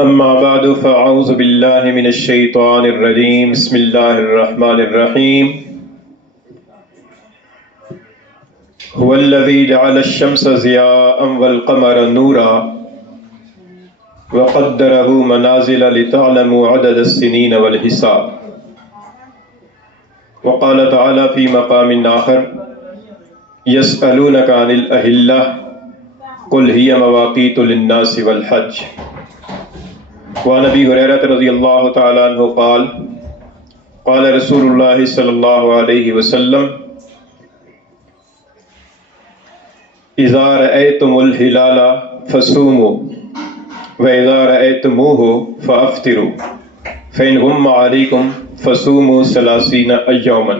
أما بعد فأعوذ بالله من الشيطان الرجيم بسم الله الرحمن الرحيم هو الذي جعل الشمس ضياء والقمر نورا وقدره منازل لتعلموا عدد السنين والحساب وقال تعالى في مقام آخر يسألونك عن الأهلة قل هي مواقيت للناس والحج وعن ابی ہریرہ رضی اللہ تعالی عنہ قال قال رسول اللہ صلی اللہ علیہ وسلم اذا رأيتم الہلال فصوموا واذا رأيتموه فافطروا فإن غم عليكم فصوموا 30 يوما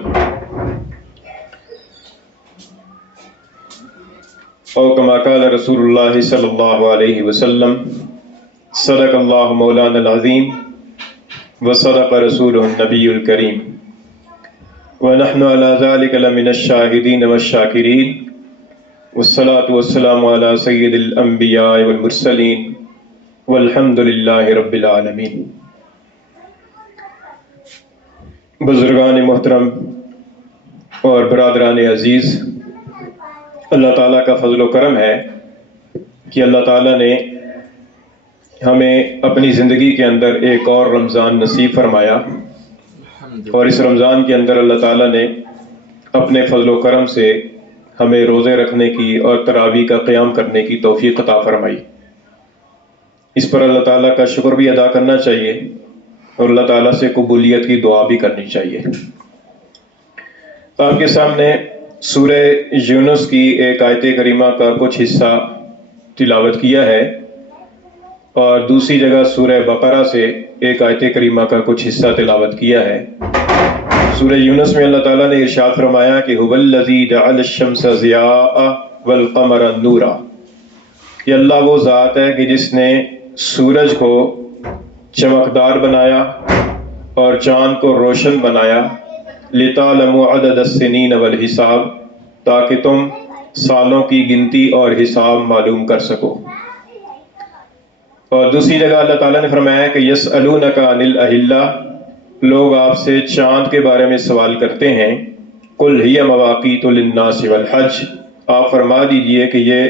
او کما قال رسول اللہ صلی اللہ علیہ وسلم صدق اللہ مولانا العظیم وصدق رسولہ النبی الکریم ونحن على ذلك لمن الشاہدین والشاکرین والصلاة والسلام على سید الانبیاء والمرسلین والحمد للہ رب العالمین۔ بزرگان محترم اور برادران عزیز، اللہ تعالیٰ کا فضل و کرم ہے کہ اللہ تعالیٰ نے ہمیں اپنی زندگی کے اندر ایک اور رمضان نصیب فرمایا، اور اس رمضان کے اندر اللہ تعالیٰ نے اپنے فضل و کرم سے ہمیں روزے رکھنے کی اور تراویح کا قیام کرنے کی توفیق عطا فرمائی۔ اس پر اللہ تعالیٰ کا شکر بھی ادا کرنا چاہیے اور اللہ تعالیٰ سے قبولیت کی دعا بھی کرنی چاہیے۔ آپ کے سامنے سورہ یونس کی ایک آیت کریمہ کا کچھ حصہ تلاوت کیا ہے، اور دوسری جگہ سورہ بقرہ سے ایک آیت کریمہ کا کچھ حصہ تلاوت کیا ہے۔ سورہ یونس میں اللہ تعالیٰ نے ارشاد فرمایا کہ هو الذی جعل الشمس ضیاء والقمر نورا، یہ اللہ وہ ذات ہے کہ جس نے سورج کو چمکدار بنایا اور چاند کو روشن بنایا، لتعلموا عدد السنین والحساب، تاکہ تم سالوں کی گنتی اور حساب معلوم کر سکو۔ اور دوسری جگہ اللہ تعالیٰ نے فرمایا کہ یسألونک عن الأہلہ، لوگ آپ سے چاند کے بارے میں سوال کرتے ہیں، قل ہی مواقیت للناس والحج، آپ فرما دیجئے کہ یہ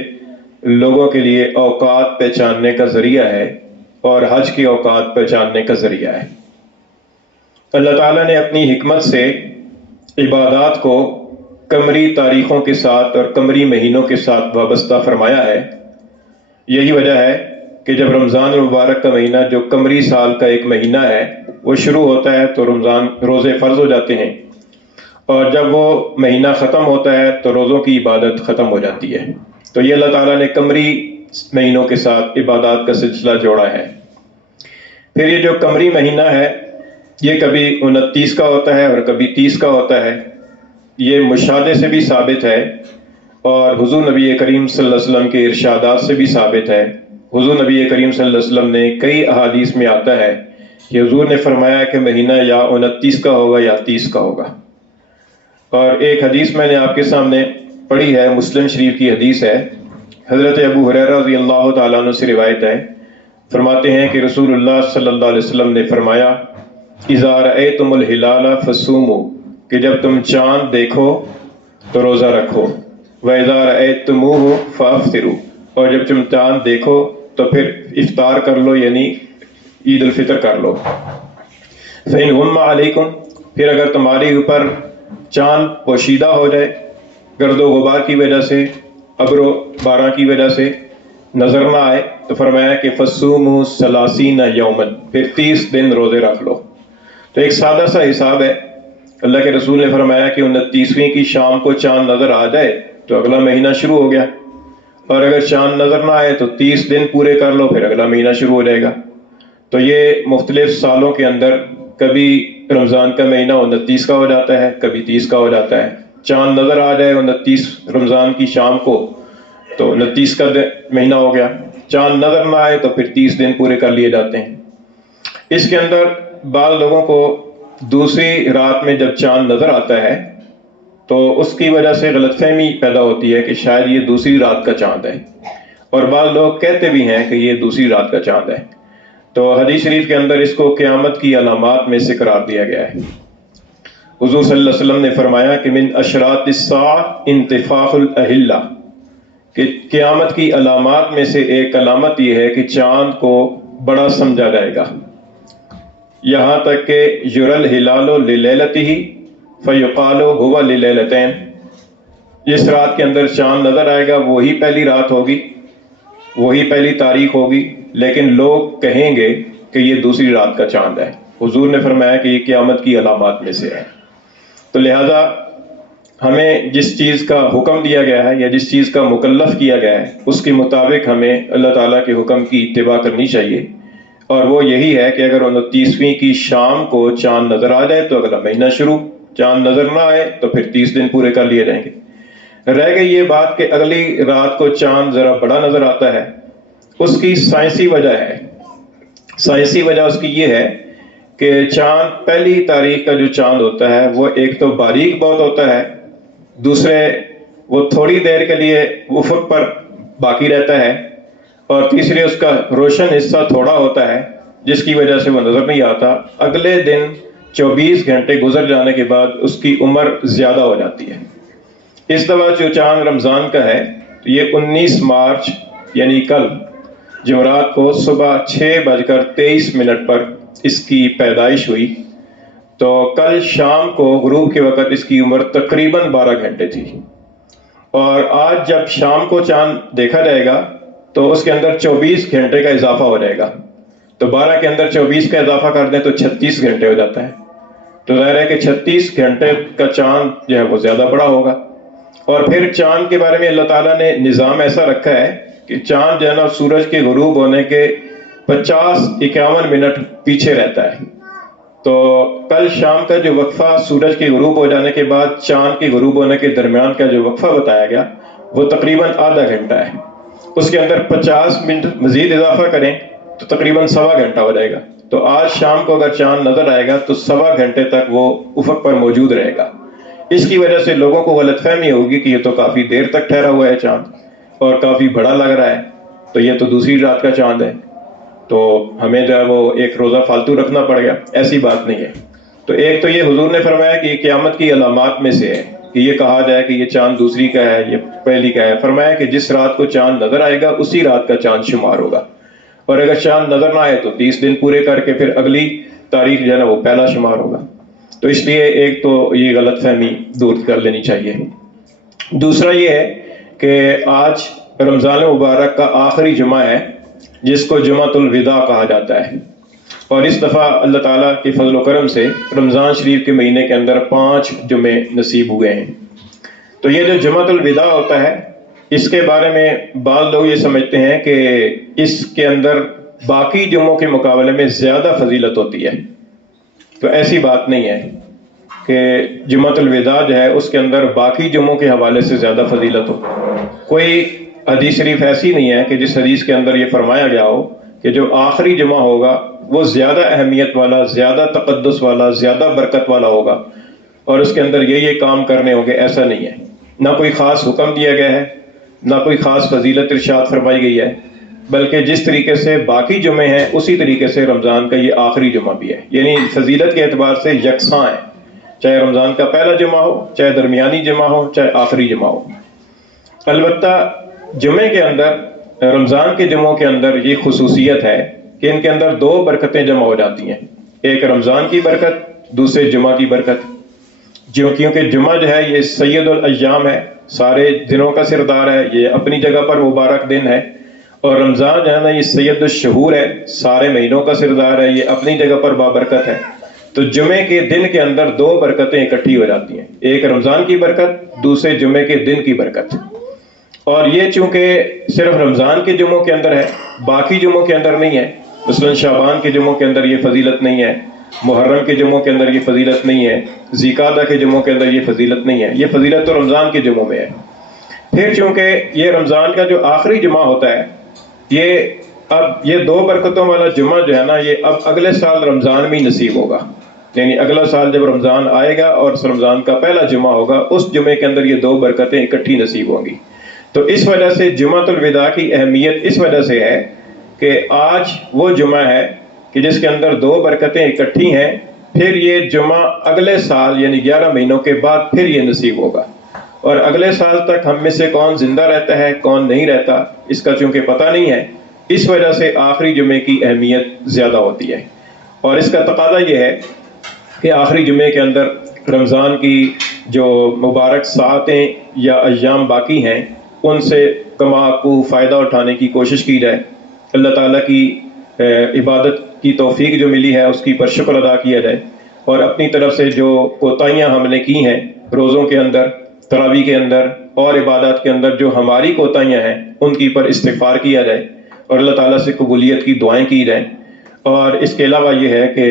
لوگوں کے لیے اوقات پہچاننے کا ذریعہ ہے اور حج کے اوقات پہچاننے کا ذریعہ ہے۔ اللہ تعالیٰ نے اپنی حکمت سے عبادات کو قمری تاریخوں کے ساتھ اور قمری مہینوں کے ساتھ وابستہ فرمایا ہے۔ یہی وجہ ہے کہ جب رمضان المبارک کا مہینہ جو قمری سال کا ایک مہینہ ہے وہ شروع ہوتا ہے تو رمضان روزے فرض ہو جاتے ہیں، اور جب وہ مہینہ ختم ہوتا ہے تو روزوں کی عبادت ختم ہو جاتی ہے۔ تو یہ اللہ تعالیٰ نے قمری مہینوں کے ساتھ عبادات کا سلسلہ جوڑا ہے۔ پھر یہ جو قمری مہینہ ہے یہ کبھی 29 کا ہوتا ہے اور کبھی 30 کا ہوتا ہے، یہ مشاہدے سے بھی ثابت ہے اور حضور نبی کریم صلی اللہ علیہ وسلم کے ارشادات سے بھی ثابت ہے۔ حضور نبی کریم صلی اللہ علیہ وسلم نے کئی احادیث میں آتا ہے کہ حضور نے فرمایا کہ مہینہ یا 29 کا ہوگا یا 30 کا ہوگا۔ اور ایک حدیث میں نے آپ کے سامنے پڑھی ہے، مسلم شریف کی حدیث ہے، حضرت ابو ہریرہ رضی اللہ تعالیٰ عنہ سے روایت ہے، فرماتے ہیں کہ رسول اللہ صلی اللہ علیہ وسلم نے فرمایا اذا رأیتم الہلال فصوموا، کہ جب تم چاند دیکھو تو روزہ رکھو، واذا رأیتموہ فافطروا، اور جب تم چاند دیکھو تو پھر افطار کر لو، یعنی عید الفطر کر لو۔ فإن غم علیکم، پھر اگر تمہارے اوپر چاند پوشیدہ ہو جائے گرد و غبار کی وجہ سے، ابر و باران کی وجہ سے نظر نہ آئے، تو فرمایا کہ فصوموا 30 یوما، پھر 30 دن روزے رکھ لو۔ تو ایک سادہ سا حساب ہے، اللہ کے رسول نے فرمایا کہ 29ویں کی شام کو چاند نظر آ جائے تو اگلا مہینہ شروع ہو گیا، اور اگر چاند نظر نہ آئے تو 30 دن پورے کر لو، پھر اگلا مہینہ شروع ہو جائے گا۔ تو یہ مختلف سالوں کے اندر کبھی رمضان کا مہینہ 29 کا ہو جاتا ہے، کبھی 30 کا ہو جاتا ہے۔ چاند نظر آ جائے 29 رمضان کی شام کو تو 29 کا مہینہ ہو گیا، چاند نظر نہ آئے تو پھر 30 دن پورے کر لیے جاتے ہیں۔ اس کے اندر بعض لوگوں کو دوسری رات میں جب چاند نظر آتا ہے تو اس کی وجہ سے غلط فہمی پیدا ہوتی ہے کہ شاید یہ دوسری رات کا چاند ہے، اور بعض لوگ کہتے بھی ہیں کہ یہ دوسری رات کا چاند ہے۔ تو حدیث شریف کے اندر اس کو قیامت کی علامات میں سے قرار دیا گیا ہے۔ حضور صلی اللہ علیہ وسلم نے فرمایا کہ من اشراط الساعہ انتفاخ الاہلہ، کہ قیامت کی علامات میں سے ایک علامت یہ ہے کہ چاند کو بڑا سمجھا جائے گا، یہاں تک کہ یرل ہلال للیلتہ فیقال ہوا للیلتین، جس رات کے اندر چاند نظر آئے گا وہی پہلی رات ہوگی، وہی پہلی تاریخ ہوگی، لیکن لوگ کہیں گے کہ یہ دوسری رات کا چاند ہے۔ حضور نے فرمایا کہ یہ قیامت کی علامات میں سے ہے۔ تو لہذا ہمیں جس چیز کا حکم دیا گیا ہے یا جس چیز کا مکلف کیا گیا ہے اس کے مطابق ہمیں اللہ تعالیٰ کے حکم کی اتباع کرنی چاہیے، اور وہ یہی ہے کہ اگر 29ویں کی شام کو چاند نظر آ جائے تو اگلا مہینہ شروع، چاند نظر نہ آئے تو پھر 30 دن پورے کر لیے جائیں گے۔ رہ گئی یہ بات کہ اگلی رات کو چاند ذرا بڑا نظر آتا ہے، اس کی سائنسی وجہ ہے۔ سائنسی وجہ اس کی یہ ہے کہ چاند پہلی تاریخ کا جو چاند ہوتا ہے وہ ایک تو باریک بہت ہوتا ہے، دوسرے وہ تھوڑی دیر کے لیے افق پر باقی رہتا ہے، اور تیسرے اس کا روشن حصہ تھوڑا ہوتا ہے جس کی وجہ سے وہ نظر نہیں آتا۔ اگلے دن 24 گھنٹے گزر جانے کے بعد اس کی عمر زیادہ ہو جاتی ہے۔ اس دفعہ جو چاند رمضان کا ہے تو یہ 19 مارچ یعنی کل جمعرات کو صبح 6:23 پر اس کی پیدائش ہوئی، تو کل شام کو غروب کے وقت اس کی عمر تقریباً 12 گھنٹے تھی، اور آج جب شام کو چاند دیکھا جائے گا تو اس کے اندر 24 گھنٹے کا اضافہ ہو جائے گا، تو 12 کے اندر 24 کا اضافہ کر دیں تو 36 گھنٹے ہو جاتا ہے۔ تو ظاہر ہے کہ 36 گھنٹے کا چاند جو ہے وہ زیادہ بڑا ہوگا۔ اور پھر چاند کے بارے میں اللہ تعالیٰ نے نظام ایسا رکھا ہے کہ چاند جو ہے نا سورج کے غروب ہونے کے 50-51 منٹ پیچھے رہتا ہے۔ تو کل شام کا جو وقفہ سورج کے غروب ہو جانے کے بعد چاند کے غروب ہونے کے درمیان کا جو وقفہ بتایا گیا وہ تقریباً آدھا گھنٹہ ہے، اس کے اندر 50 منٹ مزید اضافہ کریں تو تقریباً سوا گھنٹہ ہو جائے گا۔ تو آج شام کو اگر چاند نظر آئے گا تو سوا گھنٹے تک وہ افق پر موجود رہے گا۔ اس کی وجہ سے لوگوں کو غلط فہمی ہوگی کہ یہ تو کافی دیر تک ٹھہرا ہوا ہے چاند اور کافی بڑا لگ رہا ہے، تو یہ تو دوسری رات کا چاند ہے، تو ہمیں جو ہے وہ ایک روزہ فالتو رکھنا پڑ گیا۔ ایسی بات نہیں ہے۔ تو ایک تو یہ حضور نے فرمایا کہ یہ قیامت کی علامات میں سے ہے کہ یہ کہا جائے کہ یہ چاند دوسری کا ہے، یہ پہلی کا ہے۔ فرمایا کہ جس رات کو چاند نظر آئے گا اسی رات کا چاند شمار ہوگا، اور اگر چاند نظر نہ آئے تو 30 دن پورے کر کے پھر اگلی تاریخ جو ہے نا وہ پہلا شمار ہوگا۔ تو اس لیے ایک تو یہ غلط فہمی دور کر لینی چاہیے۔ دوسرا یہ ہے کہ آج رمضان مبارک کا آخری جمعہ ہے جس کو جمعۃ الوداع کہا جاتا ہے، اور اس دفعہ اللہ تعالیٰ کے فضل و کرم سے رمضان شریف کے مہینے کے اندر 5 جمعے نصیب ہوئے ہیں۔ تو یہ جو جمعۃ الوداع ہوتا ہے اس کے بارے میں بعض لوگ یہ سمجھتے ہیں کہ اس کے اندر باقی جمعوں کے مقابلے میں زیادہ فضیلت ہوتی ہے، تو ایسی بات نہیں ہے کہ جمعۃ الوداع جو ہے اس کے اندر باقی جمعوں کے حوالے سے زیادہ فضیلت ہو۔ کوئی حدیث شریف ایسی نہیں ہے کہ جس حدیث کے اندر یہ فرمایا گیا ہو کہ جو آخری جمعہ ہوگا وہ زیادہ اہمیت والا، زیادہ تقدس والا، زیادہ برکت والا ہوگا اور اس کے اندر یہ کام کرنے ہوں گے، ایسا نہیں ہے۔ نہ کوئی خاص حکم دیا گیا ہے، نہ کوئی خاص فضیلت ارشاد فرمائی گئی ہے، بلکہ جس طریقے سے باقی جمعے ہیں اسی طریقے سے رمضان کا یہ آخری جمعہ بھی ہے، یعنی فضیلت کے اعتبار سے یکساں ہے، چاہے رمضان کا پہلا جمعہ ہو، چاہے درمیانی جمعہ ہو، چاہے آخری جمعہ ہو۔ البتہ جمعے کے اندر، رمضان کے جمعوں کے اندر یہ خصوصیت ہے کہ ان کے اندر 2 برکتیں جمع ہو جاتی ہیں، ایک رمضان کی برکت، دوسرے جمعہ کی برکت۔ کیونکہ جمعہ جو ہے یہ سید الایام ہے، سارے دنوں کا سردار ہے، یہ اپنی جگہ پر مبارک دن ہے، اور رمضان جو ہے نا یہ سید الشہور ہے، سارے مہینوں کا سردار ہے، یہ اپنی جگہ پر بابرکت ہے۔ تو جمعے کے دن کے اندر 2 برکتیں اکٹھی ہو جاتی ہیں، ایک رمضان کی برکت، دوسرے جمعے کے دن کی برکت۔ اور یہ چونکہ صرف رمضان کے جمعوں کے اندر ہے، باقی جمعوں کے اندر نہیں ہے، مثلا شعبان کے جمعوں کے اندر یہ فضیلت نہیں ہے، محرم کے جمعوں کے اندر یہ فضیلت نہیں ہے، ذیقعدہ کے جمعوں کے اندر یہ فضیلت نہیں ہے، یہ فضیلت تو رمضان کے جمعوں میں ہے۔ پھر چونکہ یہ رمضان کا جو آخری جمعہ ہوتا ہے، یہ 2 برکتوں والا جمعہ جو ہے نا یہ اب اگلے سال رمضان میں ہی نصیب ہوگا، یعنی اگلا سال جب رمضان آئے گا اور رمضان کا پہلا جمعہ ہوگا اس جمعے کے اندر یہ 2 برکتیں اکٹھی نصیب ہوں گی۔ تو اس وجہ سے جمعۃ الوداع کی اہمیت اس وجہ سے ہے کہ آج وہ جمعہ ہے کہ جس کے اندر دو برکتیں اکٹھی ہیں، پھر یہ جمعہ اگلے سال یعنی 11 مہینوں کے بعد پھر یہ نصیب ہوگا، اور اگلے سال تک ہم میں سے کون زندہ رہتا ہے کون نہیں رہتا اس کا چونکہ پتہ نہیں ہے، اس وجہ سے آخری جمعے کی اہمیت زیادہ ہوتی ہے۔ اور اس کا تقاضا یہ ہے کہ آخری جمعے کے اندر رمضان کی جو مبارک ساعتیں یا ایام باقی ہیں ان سے کما کو فائدہ اٹھانے کی کوشش کی جائے، اللہ تعالیٰ کی عبادت کی توفیق جو ملی ہے اس کی پر شکر ادا کیا جائے، اور اپنی طرف سے جو کوتاہیاں ہم نے کی ہیں روزوں کے اندر، تراویح کے اندر اور عبادات کے اندر جو ہماری کوتاہیاں ہیں ان کی پر استغفار کیا جائے اور اللہ تعالیٰ سے قبولیت کی دعائیں کی جائیں۔ اور اس کے علاوہ یہ ہے کہ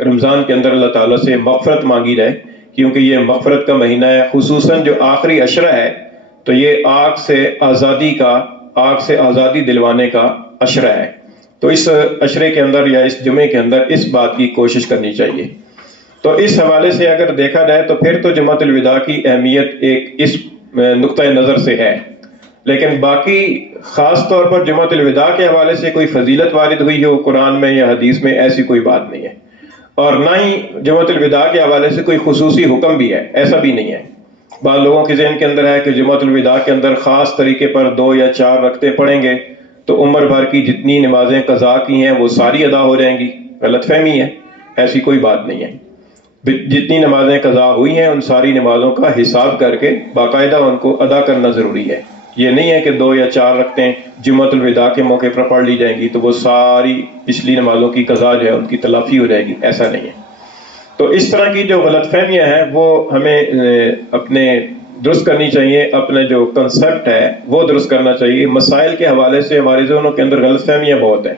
رمضان کے اندر اللہ تعالیٰ سے مغفرت مانگی جائے، کیونکہ یہ مغفرت کا مہینہ ہے، خصوصاً جو آخری عشرہ ہے تو یہ آگ سے آزادی دلوانے کا عشرہ ہے، تو اس عشرے کے اندر یا اس جمعے کے اندر اس بات کی کوشش کرنی چاہیے۔ تو اس حوالے سے اگر دیکھا جائے تو پھر تو جمعۃ الوداع کی اہمیت ایک اس نقطۂ نظر سے ہے، لیکن باقی خاص طور پر جمعۃ الوداع کے حوالے سے کوئی فضیلت وارد ہوئی ہو قرآن میں یا حدیث میں، ایسی کوئی بات نہیں ہے، اور نہ ہی جمعۃ الوداع کے حوالے سے کوئی خصوصی حکم بھی ہے، ایسا بھی نہیں ہے۔ بعض لوگوں کے ذہن کے اندر ہے کہ جمعۃ الوداع کے اندر خاص طریقے پر 2 یا 4 رکعتیں پڑھیں گے تو عمر بھر کی جتنی نمازیں قضا کی ہیں وہ ساری ادا ہو جائیں گی۔ غلط فہمی ہے، ایسی کوئی بات نہیں ہے۔ جتنی نمازیں قضا ہوئی ہیں ان ساری نمازوں کا حساب کر کے باقاعدہ ان کو ادا کرنا ضروری ہے۔ یہ نہیں ہے کہ 2 یا 4 رکعتیں جمعۃ الوداع کے موقع پر پڑھ لی جائیں گی تو وہ ساری پچھلی نمازوں کی قضا جو ہے ان کی تلافی ہو جائے گی، ایسا نہیں ہے۔ تو اس طرح کی جو غلط فہمیاں ہیں وہ ہمیں اپنے درست کرنی چاہیے، اپنے جو کنسپٹ ہے وہ درست کرنا چاہیے۔ مسائل کے حوالے سے ہمارے ذہنوں کے اندر غلط فہمیاں بہت ہیں،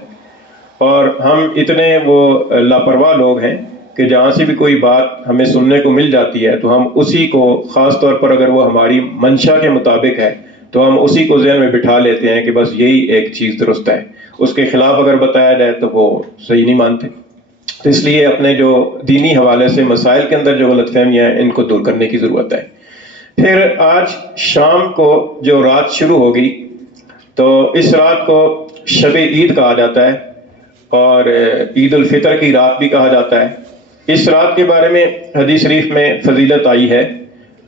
اور ہم اتنے وہ لاپرواہ لوگ ہیں کہ جہاں سے بھی کوئی بات ہمیں سننے کو مل جاتی ہے تو ہم اسی کو، خاص طور پر اگر وہ ہماری منشا کے مطابق ہے تو ہم اسی کو ذہن میں بٹھا لیتے ہیں کہ بس یہی ایک چیز درست ہے، اس کے خلاف اگر بتایا جائے تو وہ صحیح نہیں مانتے۔ تو اس لیے اپنے جو دینی حوالے سے مسائل کے اندر جو غلط فہمیاں ہیں ان کو دور کرنے کی ضرورت ہے۔ پھر آج شام کو جو رات شروع ہوگی تو اس رات کو شب عید کہا جاتا ہے، اور عید الفطر کی رات بھی کہا جاتا ہے۔ اس رات کے بارے میں حدیث شریف میں فضیلت آئی ہے۔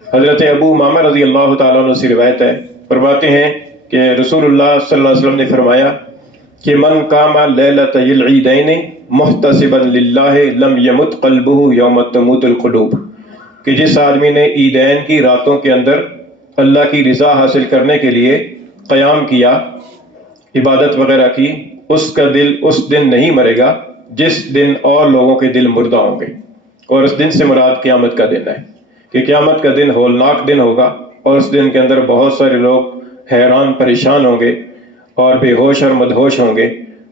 حضرت ابو امامہ رضی اللہ تعالیٰ عنہ سے روایت ہے، فرماتے ہیں کہ رسول اللہ صلی اللہ علیہ وسلم نے فرمایا کہ من قام لیلۃ العیدین محتسبا للہ لم یمت قلبہ یوم تموت القلوب، کہ جس آدمی نے عیدین کی راتوں کے اندر اللہ کی رضا حاصل کرنے کے لیے قیام کیا، عبادت وغیرہ کی، اس کا دل اس دن نہیں مرے گا جس دن اور لوگوں کے دل مردہ ہوں گے۔ اور اس دن سے مراد قیامت کا دن ہے، کہ قیامت کا دن ہولناک دن ہوگا، اور اس دن کے اندر بہت سارے لوگ حیران پریشان ہوں گے اور بے ہوش اور مدہوش ہوں گے۔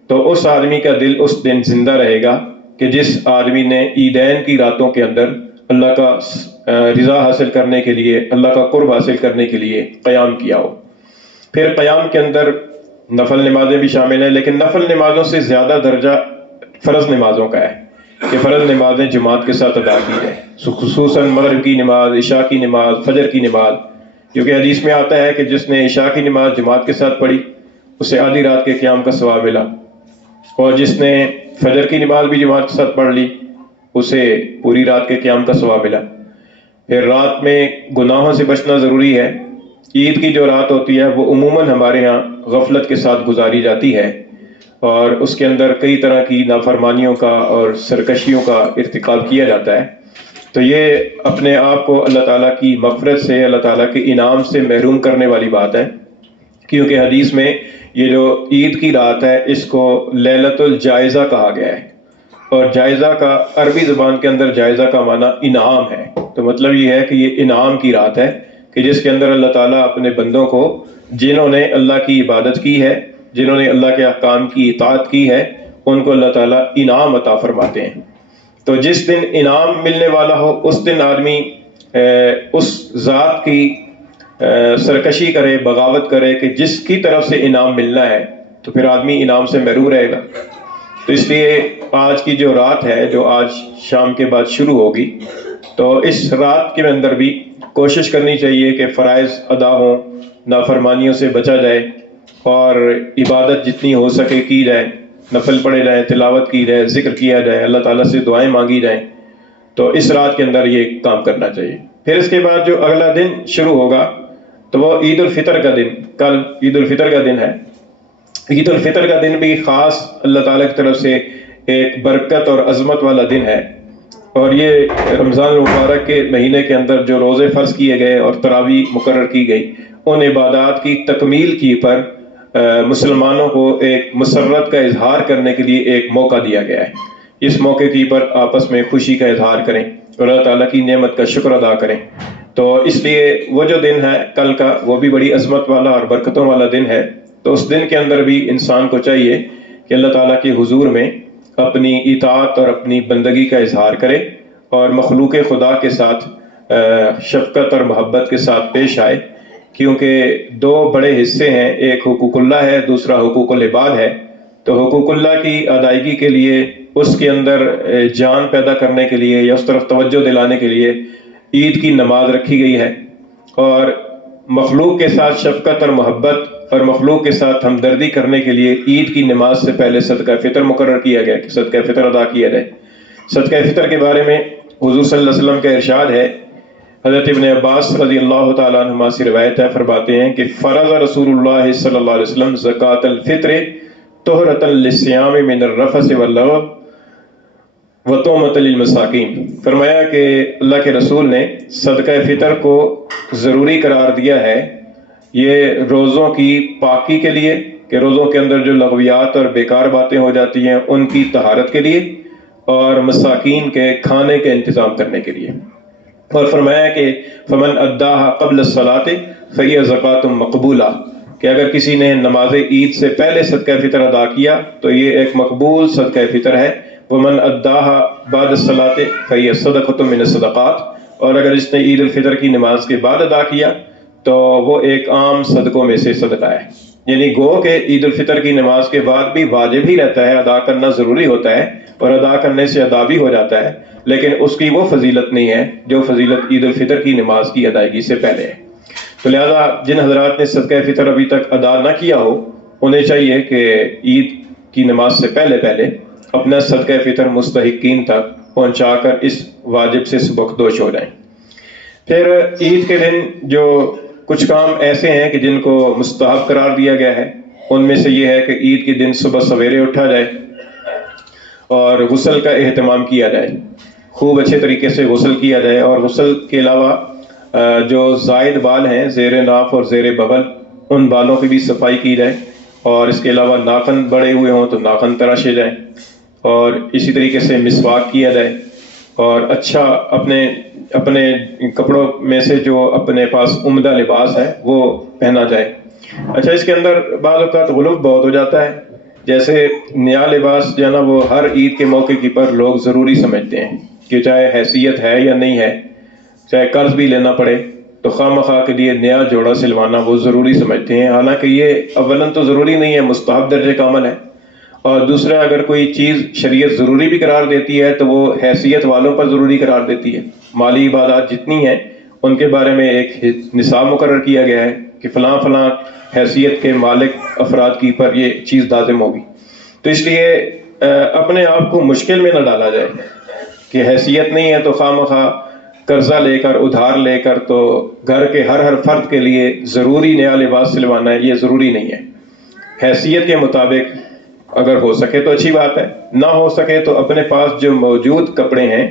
تو اس آدمی کا دل اس دن زندہ رہے گا کہ جس آدمی نے عیدین کی راتوں کے اندر اللہ کا رضا حاصل کرنے کے لیے، اللہ کا قرب حاصل کرنے کے لیے قیام کیا ہو۔ پھر قیام کے اندر نفل نمازیں بھی شامل ہیں، لیکن نفل نمازوں سے زیادہ درجہ فرض نمازوں کا ہے کہ فرض نمازیں جماعت کے ساتھ ادا کی جائیں، خصوصاً مغرب کی نماز، عشاء کی نماز، فجر کی نماز، کیونکہ حدیث میں آتا ہے کہ جس نے عشاء کی نماز جماعت کے ساتھ پڑھی اسے آدھی رات کے قیام کا ثواب ملا، اور جس نے فجر کی نماز بھی جماعت کے ساتھ پڑھ لی اسے پوری رات کے قیام کا ثواب ملا۔ پھر رات میں گناہوں سے بچنا ضروری ہے۔ عید کی جو رات ہوتی ہے وہ عموماً ہمارے ہاں غفلت کے ساتھ گزاری جاتی ہے، اور اس کے اندر کئی طرح کی نافرمانیوں کا اور سرکشیوں کا ارتکاب کیا جاتا ہے۔ تو یہ اپنے آپ کو اللہ تعالیٰ کی مغفرت سے، اللہ تعالیٰ کے انعام سے محروم کرنے والی بات ہے، کیونکہ حدیث میں یہ جو عید کی رات ہے اس کو لیلۃ الجائزہ کہا گیا ہے، اور جائزہ کا عربی زبان کے اندر جائزہ کا معنی انعام ہے۔ تو مطلب یہ ہے کہ یہ انعام کی رات ہے کہ جس کے اندر اللہ تعالیٰ اپنے بندوں کو، جنہوں نے اللہ کی عبادت کی ہے، جنہوں نے اللہ کے احکام کی اطاعت کی ہے، ان کو اللہ تعالیٰ انعام عطا فرماتے ہیں۔ تو جس دن انعام ملنے والا ہو اس دن آدمی اس ذات کی سرکشی کرے، بغاوت کرے کہ جس کی طرف سے انعام ملنا ہے، تو پھر آدمی انعام سے محروم رہے گا۔ تو اس لیے آج کی جو رات ہے، جو آج شام کے بعد شروع ہوگی، تو اس رات کے اندر بھی کوشش کرنی چاہیے کہ فرائض ادا ہوں، نافرمانیوں سے بچا جائے اور عبادت جتنی ہو سکے کی جائے، نفل پڑھے جائیں، تلاوت کی جائے، ذکر کیا جائے، اللہ تعالیٰ سے دعائیں مانگی جائیں، تو اس رات کے اندر یہ کام کرنا چاہیے۔ پھر اس کے بعد جو اگلا دن شروع ہوگا تو وہ عید الفطر کا دن، کل عید الفطر کا دن ہے۔ عید الفطر کا دن بھی خاص اللہ تعالیٰ کی طرف سے ایک برکت اور عظمت والا دن ہے، اور یہ رمضان المبارک کے مہینے کے اندر جو روزے فرض کیے گئے اور تراویح مقرر کی گئی، ان عبادات کی تکمیل کی پر مسلمانوں کو ایک مسرت کا اظہار کرنے کے لیے ایک موقع دیا گیا ہے۔ اس موقع کی پر آپس میں خوشی کا اظہار کریں اور اللہ تعالیٰ کی نعمت کا شکر ادا کریں۔ تو اس لیے وہ جو دن ہے کل کا، وہ بھی بڑی عظمت والا اور برکتوں والا دن ہے۔ تو اس دن کے اندر بھی انسان کو چاہیے کہ اللہ تعالیٰ کے حضور میں اپنی اطاعت اور اپنی بندگی کا اظہار کرے اور مخلوق خدا کے ساتھ شفقت اور محبت کے ساتھ پیش آئے، کیونکہ دو بڑے حصے ہیں، ایک حقوق اللہ ہے، دوسرا حقوق العباد ہے۔ تو حقوق اللہ کی ادائیگی کے لیے، اس کے اندر جان پیدا کرنے کے لیے یا اس طرف توجہ دلانے کے لیے عید کی نماز رکھی گئی ہے، اور مخلوق کے ساتھ شفقت اور محبت اور مخلوق کے ساتھ ہمدردی کرنے کے لیے عید کی نماز سے پہلے صدقہ فطر مقرر کیا گیا کہ صدقہ فطر ادا کیا جائے۔ صدقہ فطر کے بارے میں حضور صلی اللہ علیہ وسلم کا ارشاد ہے، حضرت ابن عباس رضی اللہ تعالیٰ عنہما سے روایت ہے، فرماتے ہیں کہ فرض رسول اللہ صلی اللہ علیہ وسلم زکوٰۃ الفطر طہرۃ للصیام من الرفث واللغو وطعمۃ للمساکین۔ فرمایا کہ اللہ کے رسول نے صدقہ فطر کو ضروری قرار دیا ہے، یہ روزوں کی پاکی کے لیے، کہ روزوں کے اندر جو لغویات اور بیکار باتیں ہو جاتی ہیں ان کی طہارت کے لیے، اور مساکین کے کھانے کے انتظام کرنے کے لیے۔ اور فرمایا کہ فمن اداها قبل الصلاۃ فهي زکوٰۃ مقبولہ، کہ اگر کسی نے نماز عید سے پہلے صدقہ فطر ادا کیا تو یہ ایک مقبول صدقہ فطر ہے۔ ومن اداها بعد الصلاۃ فهي صدقۃ من الصدقات، اور اگر اس نے عید الفطر کی نماز کے بعد ادا کیا تو وہ ایک عام صدقوں میں سے صدقہ ہے۔ یعنی گو کہ عید الفطر کی نماز کے بعد بھی واجب ہی رہتا ہے، ادا کرنا ضروری ہوتا ہے، اور ادا کرنے سے ادا بھی ہو جاتا ہے، لیکن اس کی وہ فضیلت نہیں ہے جو فضیلت عید الفطر کی نماز کی ادائیگی سے پہلے ہے۔ تو لہذا جن حضرات نے صدقہ فطر ابھی تک ادا نہ کیا ہو، انہیں چاہیے کہ عید کی نماز سے پہلے اپنا صدقہ فطر مستحقین تک پہنچا کر اس واجب سے سبکدوش ہو جائیں۔ پھر عید کے دن جو کچھ کام ایسے ہیں کہ جن کو مستحب قرار دیا گیا ہے، ان میں سے یہ ہے کہ عید کے دن صبح سویرے اٹھا جائے اور غسل کا اہتمام کیا جائے، خوب اچھے طریقے سے غسل کیا جائے، اور غسل کے علاوہ جو زائد بال ہیں زیر ناف اور زیر بغل، ان بالوں کی بھی صفائی کی جائے، اور اس کے علاوہ ناخن بڑے ہوئے ہوں تو ناخن تراشے جائیں، اور اسی طریقے سے مسواک کیا جائے، اور اچھا اپنے کپڑوں میں سے جو اپنے پاس عمدہ لباس ہے وہ پہنا جائے۔ اچھا، اس کے اندر بعض اوقات غلو بہت ہو جاتا ہے، جیسے نیا لباس جو ہے نا وہ ہر عید کے موقع کی پر لوگ ضروری سمجھتے ہیں کہ چاہے حیثیت ہے یا نہیں ہے، چاہے قرض بھی لینا پڑے تو خواہ مخواہ کے لیے نیا جوڑا سلوانا وہ ضروری سمجھتے ہیں، حالانکہ یہ اولاً تو ضروری نہیں ہے، مستحب درجے کا عمل ہے، اور دوسرا اگر کوئی چیز شریعت ضروری بھی قرار دیتی ہے تو وہ حیثیت والوں پر ضروری قرار دیتی ہے۔ مالی عبادات جتنی ہیں ان کے بارے میں ایک نصاب مقرر کیا گیا ہے کہ فلاں فلاں حیثیت کے مالک افراد کی پر یہ چیز لازم ہوگی، تو اس لیے اپنے آپ کو مشکل میں نہ ڈالا جائے کہ حیثیت نہیں ہے تو خواہ مخواہ قرضہ لے کر ادھار لے کر تو گھر کے ہر فرد کے لیے ضروری نیا لباس سلوانا ہے، یہ ضروری نہیں ہے۔ حیثیت کے مطابق اگر ہو سکے تو اچھی بات ہے، نہ ہو سکے تو اپنے پاس جو موجود کپڑے ہیں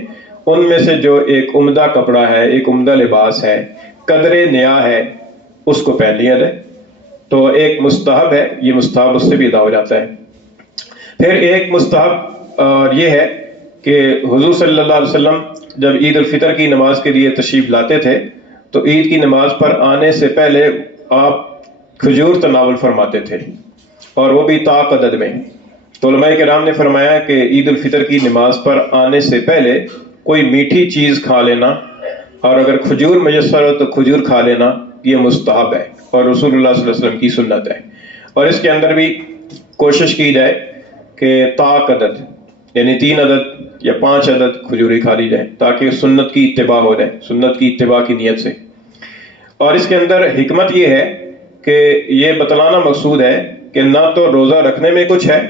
ان میں سے جو ایک عمدہ کپڑا ہے، ایک عمدہ لباس ہے، قدر نیا ہے، اس کو پہن لیا جائے۔ تو ایک مستحب ہے، یہ مستحب اس سے بھی ادا ہو جاتا ہے۔ پھر ایک مستحب اور یہ ہے کہ حضور صلی اللہ علیہ وسلم جب عید الفطر کی نماز کے لیے تشریف لاتے تھے تو عید کی نماز پر آنے سے پہلے آپ کھجور تناول فرماتے تھے، اور وہ بھی طاق عدد میں۔ تو علماء کرام نے فرمایا کہ عید الفطر کی نماز پر آنے سے پہلے کوئی میٹھی چیز کھا لینا، اور اگر کھجور میسر ہو تو کھجور کھا لینا، یہ مستحب ہے اور رسول اللہ صلی اللہ علیہ وسلم کی سنت ہے۔ اور اس کے اندر بھی کوشش کی جائے کہ طاق عدد یعنی 3 عدد یا 5 عدد کھجوریں کھا لی جائے تاکہ سنت کی اتباع ہو جائے، سنت کی اتباع کی نیت سے۔ اور اس کے اندر حکمت یہ ہے کہ یہ بتلانا مقصود ہے کہ نہ تو روزہ رکھنے میں کچھ ہے،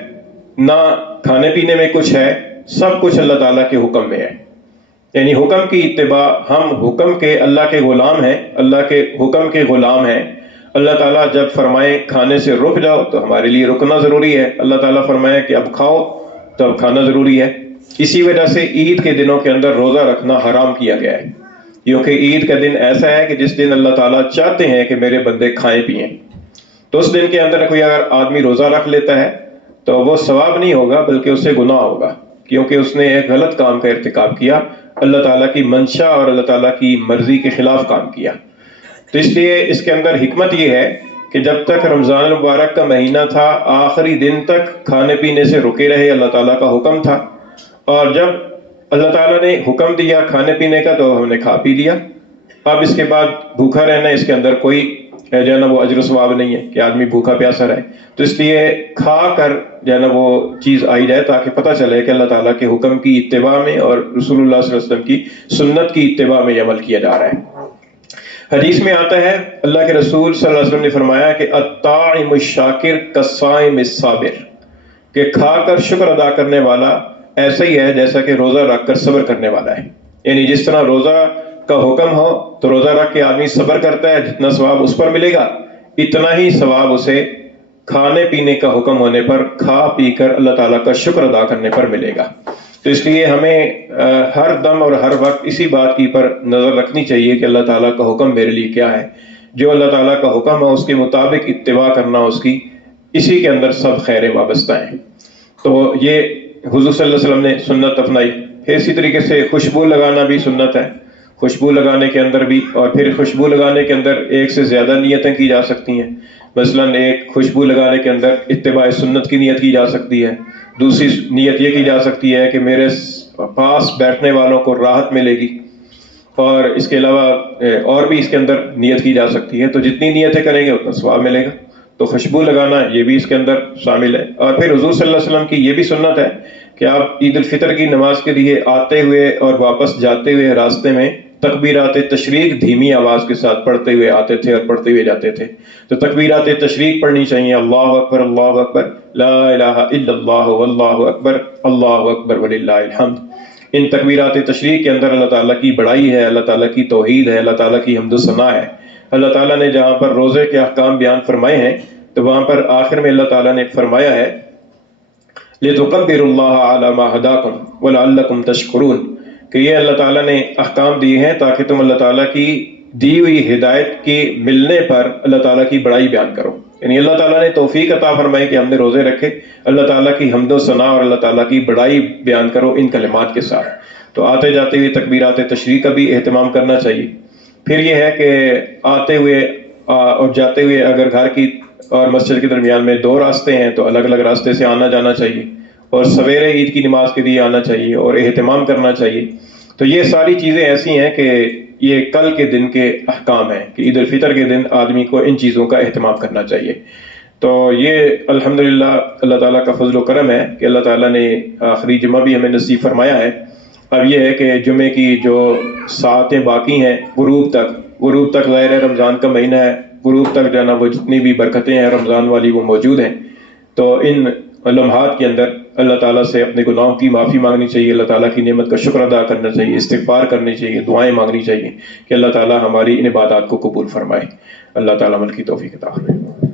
نہ کھانے پینے میں کچھ ہے، سب کچھ اللہ تعالیٰ کے حکم میں ہے۔ یعنی حکم کی اتباع، ہم حکم کے اللہ کے غلام ہیں، اللہ کے حکم کے غلام ہیں۔ اللہ تعالیٰ جب فرمائے کھانے سے رک جاؤ تو ہمارے لیے رکنا ضروری ہے، اللہ تعالیٰ فرمائے کہ اب کھاؤ تو اب کھانا ضروری ہے۔ اسی وجہ سے عید کے دنوں کے اندر روزہ رکھنا حرام کیا گیا ہے، کیونکہ عید کا دن ایسا ہے کہ جس دن اللہ تعالیٰ چاہتے ہیں کہ میرے بندے کھائیں پئیں، تو اس دن کے اندر کوئی اگر آدمی روزہ رکھ لیتا ہے تو وہ ثواب نہیں ہوگا بلکہ اسے گناہ ہوگا، کیونکہ اس نے ایک غلط کام کا ارتکاب کیا، اللہ تعالیٰ کی منشا اور اللہ تعالیٰ کی مرضی کے خلاف کام کیا۔ تو اس لیے اس کے اندر حکمت یہ ہے کہ جب تک رمضان المبارک کا مہینہ تھا آخری دن تک کھانے پینے سے رکے رہے، اللہ تعالیٰ کا حکم تھا، اور جب اللہ تعالیٰ نے حکم دیا کھانے پینے کا تو ہم نے کھا پی لیا۔ اب اس کے بعد بھوکا رہنا، اس کے اندر کوئی جو ہے نا وہ اجر و ثواب نہیں ہے کہ آدمی بھوکا پیاسا رہے، تو اس لیے کھا کر جو ہے نا وہ چیز آئی جائے تاکہ پتہ چلے کہ اللہ تعالیٰ کے حکم کی اتباع میں اور رسول اللہ صلی اللہ علیہ وسلم کی سنت کی اتباع میں عمل کیا جا رہا ہے۔ حدیث میں آتا ہے اللہ کے رسول صلی اللہ علیہ وسلم نے فرمایا کہ الطاعم الشاکر کالصائم الصابر، کہ کھا کر شکر ادا کرنے والا ایسا ہی ہے جیسا کہ روزہ رکھ کر صبر کرنے والا ہے۔ یعنی جس طرح روزہ کا حکم ہو تو روزہ رکھ کے آدمی صبر کرتا ہے، جتنا ثواب اس پر ملے گا اتنا ہی ثواب اسے کھانے پینے کا حکم ہونے پر کھا پی کر اللہ تعالیٰ کا شکر ادا کرنے پر ملے گا۔ تو اس لیے ہمیں ہر دم اور ہر وقت اسی بات کی پر نظر رکھنی چاہیے کہ اللہ تعالیٰ کا حکم میرے لیے کیا ہے، جو اللہ تعالیٰ کا حکم ہے اس کے مطابق اتباع کرنا، اس کی اسی کے اندر سب خیریں وابستہ ہیں۔ تو یہ حضور صلی اللہ علیہ وسلم نے سنت اپنائی۔ پھر اسی طریقے سے خوشبو لگانا بھی سنت ہے، خوشبو لگانے کے اندر بھی، اور پھر خوشبو لگانے کے اندر ایک سے زیادہ نیتیں کی جا سکتی ہیں۔ مثلاً ایک خوشبو لگانے کے اندر اتباع سنت کی نیت کی جا سکتی ہے، دوسری نیت یہ کی جا سکتی ہے کہ میرے پاس بیٹھنے والوں کو راحت ملے گی، اور اس کے علاوہ اور بھی اس کے اندر نیت کی جا سکتی ہے۔ تو جتنی نیتیں کریں گے اتنا ثواب ملے گا۔ تو خوشبو لگانا یہ بھی اس کے اندر شامل ہے۔ اور پھر حضور صلی اللہ علیہ وسلم کی یہ بھی سنت ہے کہ آپ عید الفطر کی نماز کے لیے آتے ہوئے اور واپس جاتے ہوئے راستے میں تکبیرات تشریق دھیمی آواز کے ساتھ پڑھتے ہوئے آتے تھے اور پڑھتے ہوئے جاتے تھے۔ تو تکبیرات تشریق پڑھنی چاہیے، اللہ اکبر لا الہ الا اللہ واللہ اکبر وللہ الحمد۔ ان تکبیرات تشریق کے اندر اللہ تعالیٰ کی بڑائی ہے، اللہ تعالیٰ کی توحید ہے، اللہ تعالیٰ کی حمد و ثنا ہے۔ اللہ تعالیٰ نے جہاں پر روزے کے احکام بیان فرمائے ہیں تو وہاں پر آخر میں اللہ تعالیٰ نے فرمایا ہے لِتُكَبِّرُوا اللَّهَ عَلَى مَا هَدَاكُمْ وَلَعَلَّكُمْ تَشْكُرُونَ، کہ یہ اللہ تعالیٰ نے احکام دیے ہیں تاکہ تم اللہ تعالیٰ کی دی ہوئی ہدایت کے ملنے پر اللہ تعالیٰ کی بڑائی بیان کرو۔ یعنی اللہ تعالیٰ نے توفیق عطا فرمائی کہ ہم نے روزے رکھے، اللہ تعالیٰ کی حمد و ثنا اور اللہ تعالیٰ کی بڑائی بیان کرو ان کلمات کے ساتھ۔ تو آتے جاتے ہوئے تکبیرات تشریق کا بھی اہتمام کرنا چاہیے۔ پھر یہ ہے کہ آتے ہوئے اور جاتے ہوئے اگر گھر کی اور مسجد کے درمیان میں دو راستے ہیں تو الگ الگ راستے سے آنا جانا چاہیے، اور سویرے عید کی نماز کے لیے آنا چاہیے اور اہتمام کرنا چاہیے۔ تو یہ ساری چیزیں ایسی ہیں کہ یہ کل کے دن کے احکام ہیں کہ عید الفطر کے دن آدمی کو ان چیزوں کا اہتمام کرنا چاہیے۔ تو یہ الحمدللہ اللہ تعالیٰ کا فضل و کرم ہے کہ اللہ تعالیٰ نے آخری جمعہ بھی ہمیں نصیب فرمایا ہے۔ اب یہ ہے کہ جمعے کی جو ساعتیں باقی ہیں غروب تک ظاہر ہے رمضان کا مہینہ ہے، غروب تک جو ہے نا وہ جتنی بھی برکتیں ہیں رمضان والی وہ موجود ہیں۔ تو ان لمحات کے اندر اللہ تعالیٰ سے اپنے گناہوں کی معافی مانگنی چاہیے، اللہ تعالیٰ کی نعمت کا شکر ادا کرنا چاہیے، استغفار کرنی چاہیے، دعائیں مانگنی چاہیے کہ اللہ تعالیٰ ہماری ان عبادات کو قبول فرمائے۔ اللہ تعالیٰ عمل کی توفیق عطا فرمائے۔